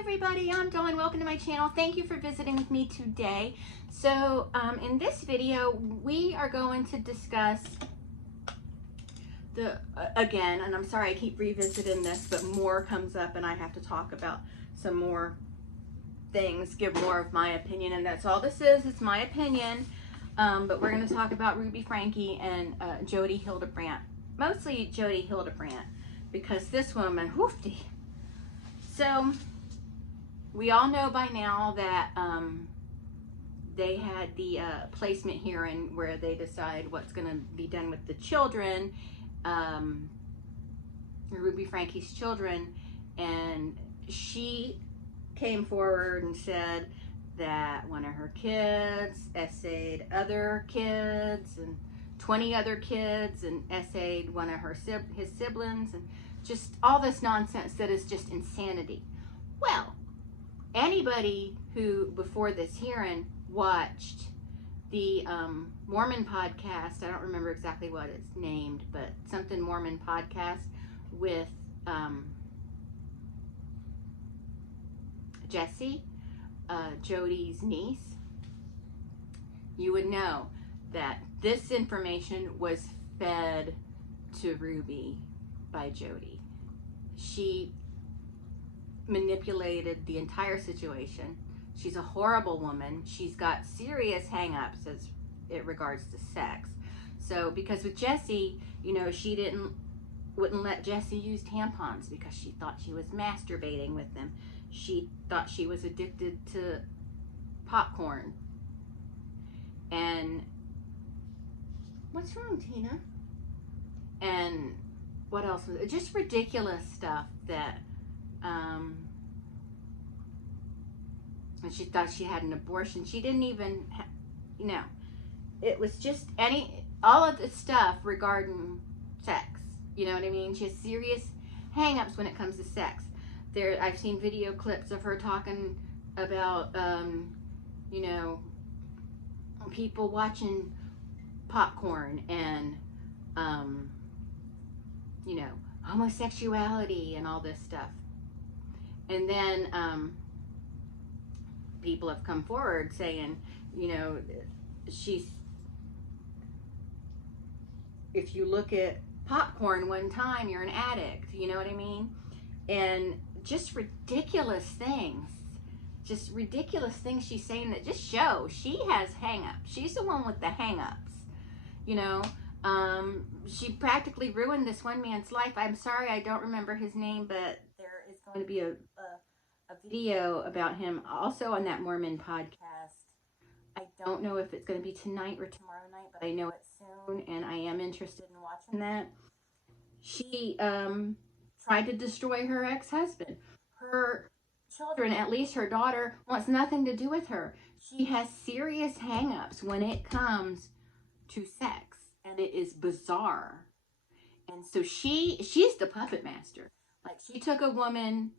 everybody, I'm Dawn. Welcome to my channel. Thank you for visiting with me today. So in this video we are going to discuss again, and I'm sorry I keep revisiting this, but more comes up and I have to talk about some more things, give more of my opinion, and that's all this is. It's my opinion, but we're going to talk about Ruby Franke and Jodi Hildebrandt, mostly Jodi Hildebrandt, because this woman, woofty. So we all know by now that they had the placement hearing where they decide what's going to be done with the children, Ruby Franke's children, and she came forward and said that one of her kids essayed other kids and 20 other kids and essayed one of his siblings, and just all this nonsense that is just insanity. Well, anybody who before this hearing watched the Mormon podcast, I don't remember exactly what it's named, but something Mormon podcast with Jessie, Jodi's niece, you would know that this information was fed to Ruby by Jodi. She manipulated the entire situation. She's a horrible woman. She's got serious hang-ups as it regards to sex. So because with Jessie, you know, she wouldn't let Jessie use tampons because she thought she was masturbating with them. She thought she was addicted to popcorn. And what's wrong, Tina? And what else was it? Just ridiculous stuff that and she thought she had an abortion. She didn't even you know, it was just all of this stuff regarding sex, you know what I mean? She has serious hang-ups when it comes to sex. I've seen video clips of her talking about you know, people watching popcorn and you know, homosexuality and all this stuff. And then people have come forward saying, you know, if you look at popcorn one time, you're an addict, you know what I mean? And just ridiculous things she's saying that just show she has hang-ups. She's the one with the hang-ups, you know. She practically ruined this one man's life. I'm sorry I don't remember his name, but there is going to be a video about him also on that Mormon podcast. I don't know if it's going to be tonight or tomorrow night, but I know it's soon, and I am interested in watching that. She tried to destroy her ex-husband. Her children, at least her daughter, wants nothing to do with her. She has serious hang-ups when it comes to sex, and it is bizarre. And so she's the puppet master. Like, she took a woman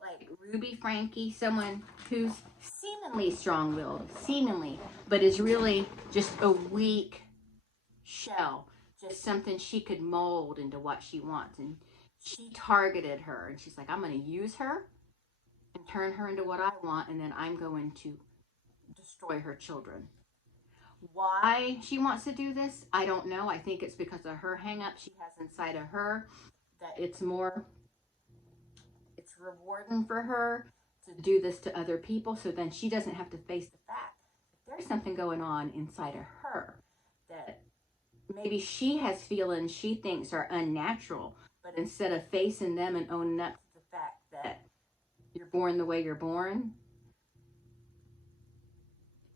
like Ruby Franke, someone who's seemingly strong-willed, but is really just a weak shell, just something she could mold into what she wants. And she targeted her, and she's like, I'm going to use her and turn her into what I want, and then I'm going to destroy her children. Why she wants to do this, I don't know. I think it's because of her hang-up she has inside of her, that it's rewarding for her to do this to other people, so then she doesn't have to face the fact that there's something going on inside of her that maybe she has feelings she thinks are unnatural, but instead of facing them and owning up to the fact that you're born the way you're born,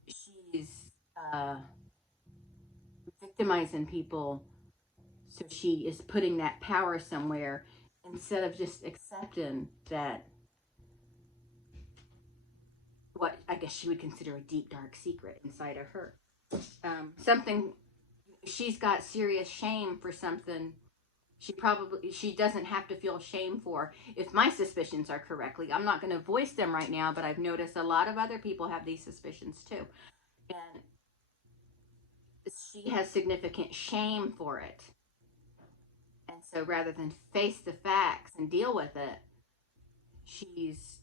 she's victimizing people. So she is putting that power somewhere instead of just accepting that what I guess she would consider a deep, dark secret inside of her. Something, she's got serious shame for something she doesn't have to feel shame for. If my suspicions are correctly, I'm not going to voice them right now, but I've noticed a lot of other people have these suspicions too. And she has significant shame for it. And so rather than face the facts and deal with it, she's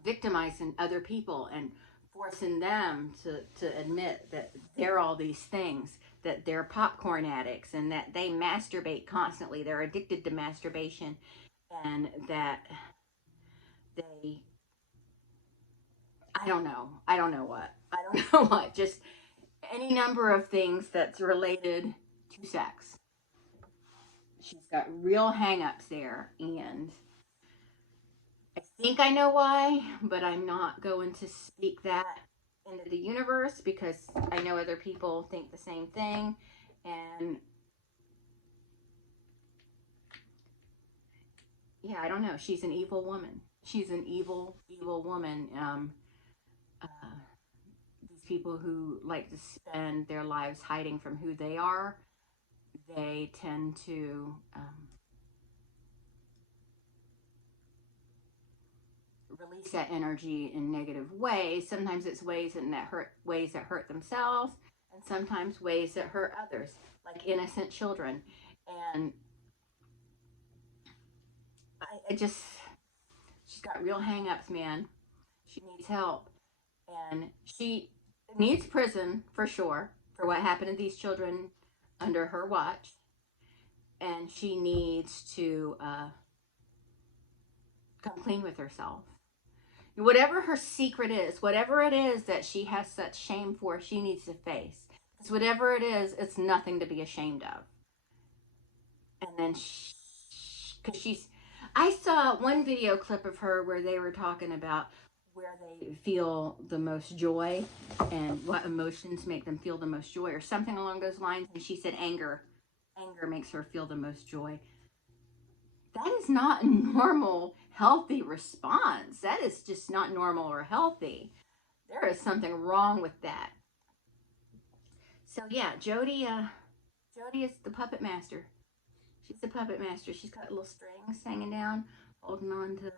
victimizing other people and forcing them to admit that they're all these things, that they're popcorn addicts and that they masturbate constantly, they're addicted to masturbation, and that they, I don't know what, I don't know what, just any number of things that's related to sex. She's got real hang-ups there, and I think I know why, but I'm not going to speak that into the universe because I know other people think the same thing. And yeah, I don't know. She's an evil woman. She's an evil, evil woman. Uh, these people who like to spend their lives hiding from who they are, they tend to release that energy in negative ways. Sometimes it's ways that hurt themselves, and sometimes ways that hurt others, like innocent children. And I just, she's got real hang-ups, man. She needs help, and she needs prison for sure for what happened to these children under her watch, and she needs to come clean with herself. Whatever her secret is, whatever it is that she has such shame for, she needs to face. Because whatever it is, it's nothing to be ashamed of. And then, because I saw one video clip of her where they were talking about where they feel the most joy and what emotions make them feel the most joy or something along those lines. And she said anger. Anger makes her feel the most joy. That is not a normal, healthy response. That is just not normal or healthy. There is something wrong with that. So yeah, Jodi is the puppet master. She's the puppet master. She's got little strings hanging down, holding on to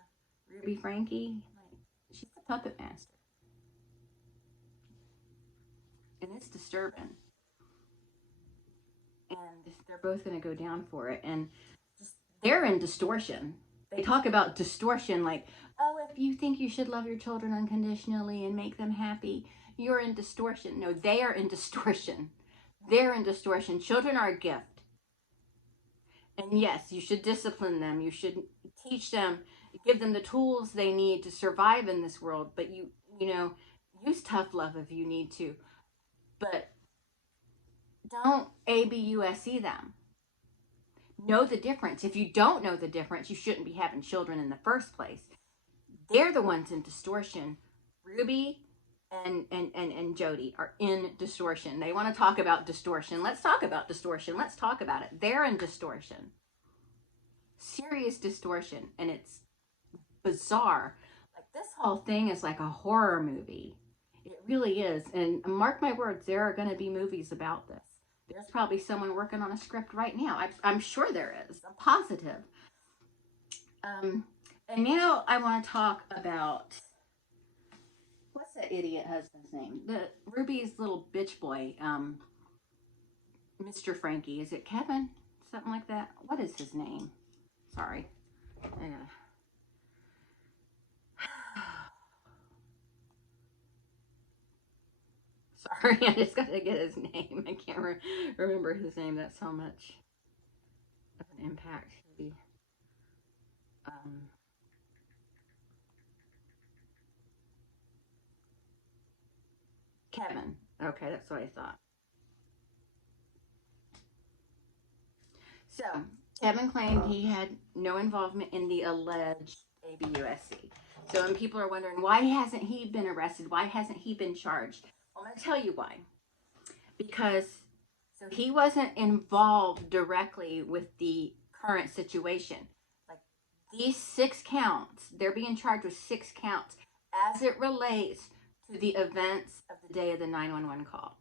Ruby Franke. She's the puppet master. And it's disturbing. And they're both going to go down for it. And they're in distortion. They talk about distortion like, oh, if you think you should love your children unconditionally and make them happy, you're in distortion. No, they are in distortion. They're in distortion. Children are a gift. And yes, you should discipline them. You should teach them, give them the tools they need to survive in this world. But you know, use tough love if you need to. But don't ABUSE them. Know the difference. If you don't know the difference, you shouldn't be having children in the first place. They're the ones in distortion. Ruby and Jodi are in distortion. They want to talk about distortion. Let's talk about distortion. Let's talk about it. They're in distortion. Serious distortion. And it's bizarre. Like, this whole thing is like a horror movie. It really is. And mark my words, there are going to be movies about this. There's probably someone working on a script right now. I'm sure there is. I'm positive. And now I want to talk about, what's that idiot husband's name? The Ruby's little bitch boy, Mr. Franke. Is it Kevin? Something like that? What is his name? Sorry. Sorry, I just got to get his name. I can't remember his name. That's how much of an impact he Kevin. Okay, that's what I thought. So, Kevin claimed he had no involvement in the alleged ABUSC. So when people are wondering, why hasn't he been arrested? Why hasn't he been charged? Well, I'm going to tell you why. Because so he wasn't involved directly with the current situation. Like, these 6 counts, they're being charged with 6 counts as it relates to the events of the day of the 911 call.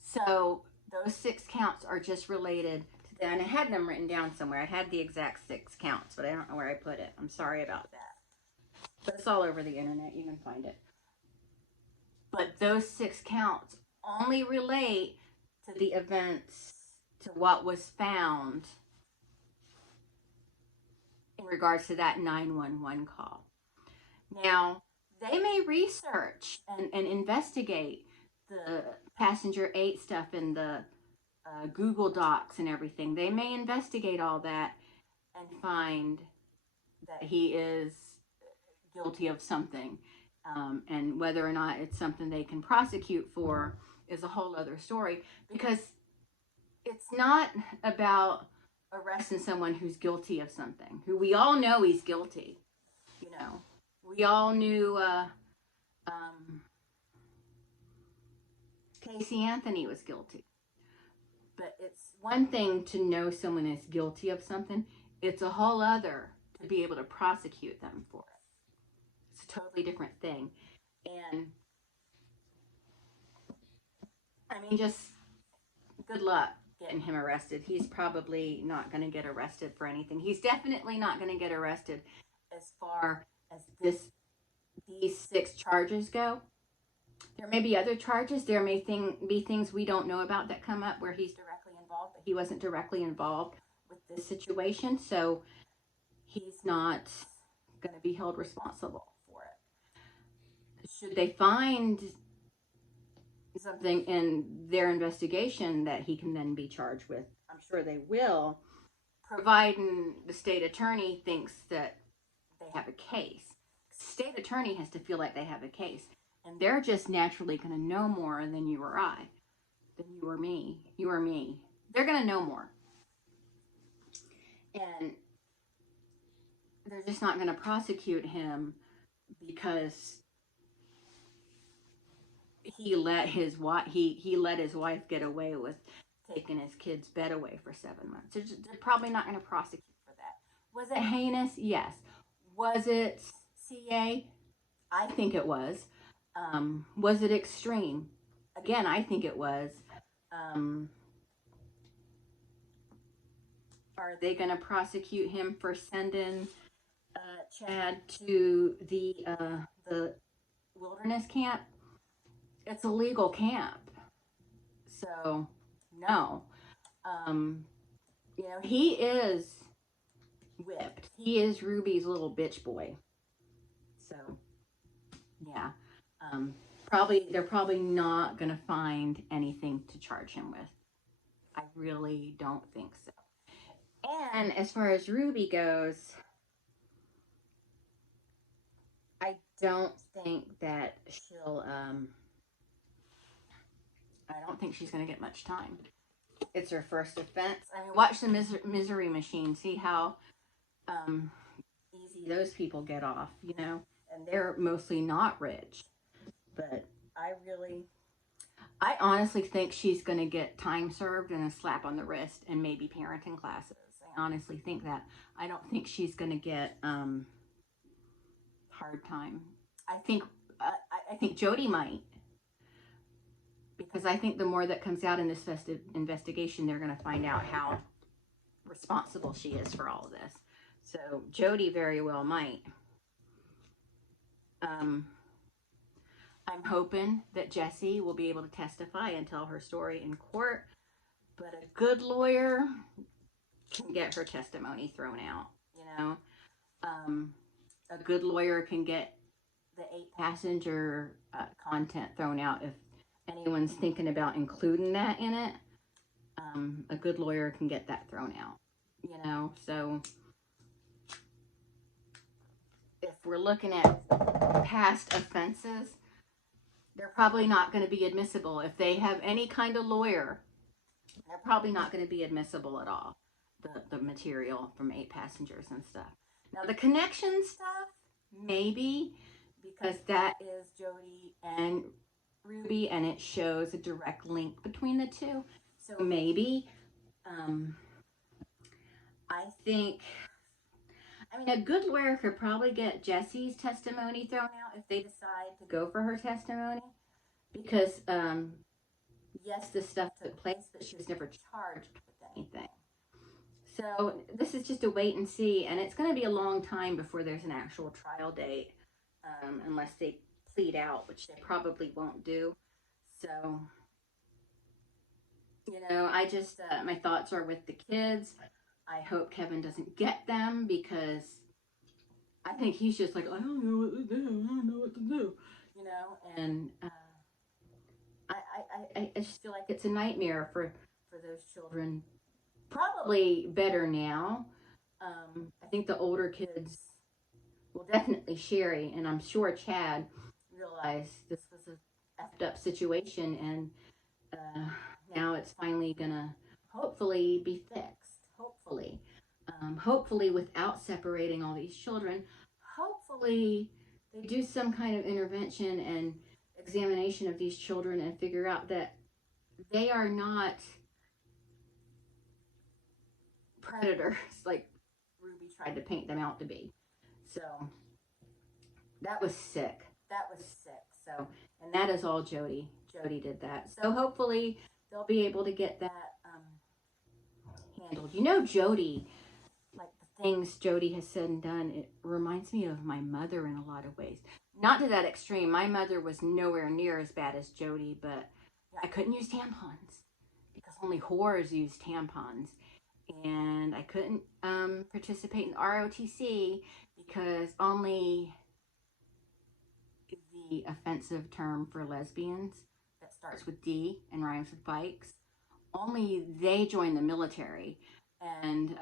So those 6 counts are just related to that. And I had them written down somewhere. I had the exact 6 counts, but I don't know where I put it. I'm sorry about that. But it's all over the internet. You can find it. But those 6 counts only relate to the events, to what was found in regards to that 911 call. Now, they may research and investigate the passenger 8 stuff in the Google Docs and everything. They may investigate all that and find that he is guilty of something. And whether or not it's something they can prosecute for is a whole other story, because it's not about arresting someone who's guilty of something, who we all know he's guilty. You know, we all knew Casey Anthony was guilty. But it's one thing to know someone is guilty of something. It's a whole other to be able to prosecute them for it. It's a totally different thing. And I mean, just good luck getting him arrested. He's probably not going to get arrested for anything. He's definitely not going to get arrested as far as these 6 charges go. There may be other charges. There may be things we don't know about that come up where he's directly involved, but he wasn't directly involved with this situation, so he's not going to be held responsible for it. Should they find something in their investigation that he can then be charged with, I'm sure they will, providing the state attorney thinks that they have a case. The state attorney has to feel like they have a case. And they're just naturally going to know more than you or I, than you or me, you or me. They're going to know more. And they're just not going to prosecute him because he let his wife get away with taking his kid's bed away for 7 months. They're probably not going to prosecute for that. Was it heinous? Yes. Was it CA? I think it was. Was it extreme? Again, I think it was. Are they going to prosecute him for sending Chad to the wilderness camp? It's a legal camp, so no. You know, he is whipped. He is Ruby's little bitch boy. So yeah. They're probably not going to find anything to charge him with. I really don't think so. And as far as Ruby goes, I don't think that I don't think she's going to get much time. It's her first offense. I mean, watch the Misery Machine. See how easy those people get off, you know? And they're mostly not rich. But I honestly think she's going to get time served and a slap on the wrist and maybe parenting classes. I honestly think that. I don't think she's going to get hard time. I think Jodi might, because I think the more that comes out in this investigation, they're going to find out how responsible she is for all of this. So Jodi very well might. I'm hoping that Jessie will be able to testify and tell her story in court, but a good lawyer can get her testimony thrown out, you know. A good lawyer can get the 8-passenger content thrown out if anyone's thinking about including that in it. A good lawyer can get that thrown out, you know. So if we're looking at past offenses, they're probably not going to be admissible. If they have any kind of lawyer, they're probably not going to be admissible at all, the material from 8 passengers and stuff. Now, the connection stuff, maybe, because that is Jodi and Ruby, and it shows a direct link between the two. So maybe, I mean, a good lawyer could probably get Jessie's testimony thrown out if they decide to go for her testimony. Because, yes, this stuff took place, but she was never charged with anything. So this is just a wait and see. And it's going to be a long time before there's an actual trial date. Unless they plead out, which they probably won't do. So, you know, I just, my thoughts are with the kids. I hope Kevin doesn't get them, because I think he's just like, I don't know what to do. I don't know what to do. You know, and I just feel like it's a nightmare for those children. Probably better now. I think the older kids, well, definitely Sherry, and I'm sure Chad realized this was a effed up situation, and uh, now it's finally gonna hopefully be fixed. Hopefully, hopefully without separating all these children. Hopefully, they do some kind of intervention and examination of these children and figure out that they are not predators like Ruby tried to paint them out to be. So that was sick. That was sick. So, and that is all Jodi. Jodi did that. So hopefully they'll be able to get that handled. You know, Jodi, like the things Jodi has said and done, it reminds me of my mother in a lot of ways. Not to that extreme. My mother was nowhere near as bad as Jodi, but I couldn't use tampons because only whores use tampons. And I couldn't participate in ROTC because only the offensive term for lesbians that starts with D and rhymes with bikes, only they joined the military. And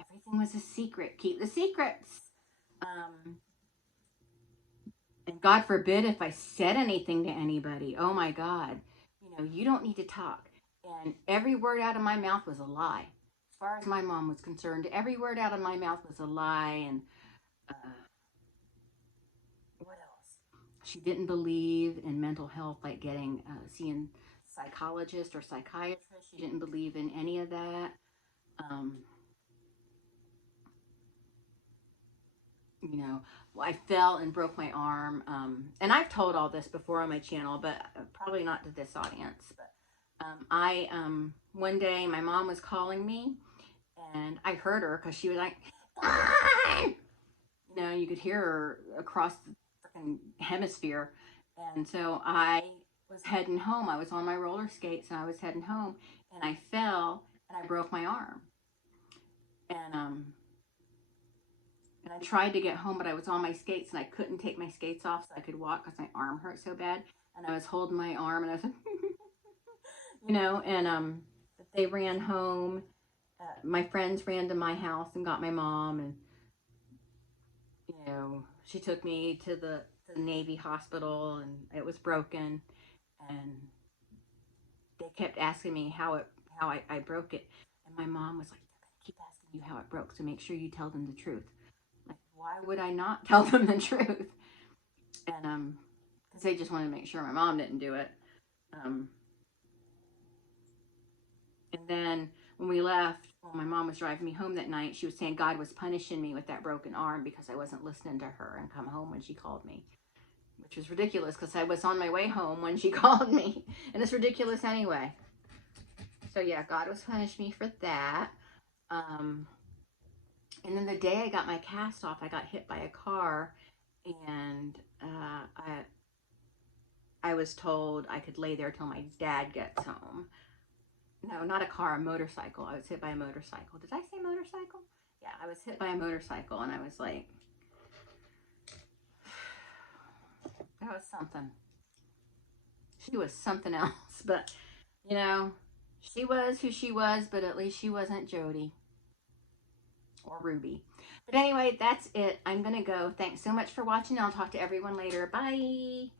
everything was a secret. Keep the secrets. And God forbid if I said anything to anybody. Oh my God. You know, you don't need to talk. And every word out of my mouth was a lie. As far as my mom was concerned, every word out of my mouth was a lie. And what else? She didn't believe in mental health, like getting, seeing psychologist or psychiatrist. She didn't believe in any of that. You know, I fell and broke my arm. And I've told all this before on my channel, but probably not to this audience. But one day my mom was calling me and I heard her because she was like, "Ah!" You know, you could hear her across the freaking hemisphere. And so I was heading home. I was on my roller skates and I was heading home and I fell and I broke my arm. And I tried to get home, but I was on my skates and I couldn't take my skates off so I could walk because my arm hurt so bad. And I was holding my arm and I was like, you know, and they ran home. My friends ran to my house and got my mom, and you know, she took me to the Navy hospital, and it was broken, and they kept asking me how I broke it, and my mom was like, they're gonna keep asking you how it broke, so make sure you tell them the truth. Like, why would I not tell them the truth? And because they just wanted to make sure my mom didn't do it. And then when we left, when my mom was driving me home that night, she was saying God was punishing me with that broken arm because I wasn't listening to her and come home when she called me, which was ridiculous because I was on my way home when she called me, and it's ridiculous anyway. So yeah, God was punishing me for that. And then the day I got my cast off, I got hit by a car, and I was told I could lay there till my dad gets home. No, not a car, a motorcycle. I was hit by a motorcycle. Did I say motorcycle? Yeah, I was hit by a motorcycle, and I was like, that was something. She was something else, but, you know, she was who she was, but at least she wasn't Jodi or Ruby. But anyway, that's it. I'm going to go. Thanks so much for watching. I'll talk to everyone later. Bye.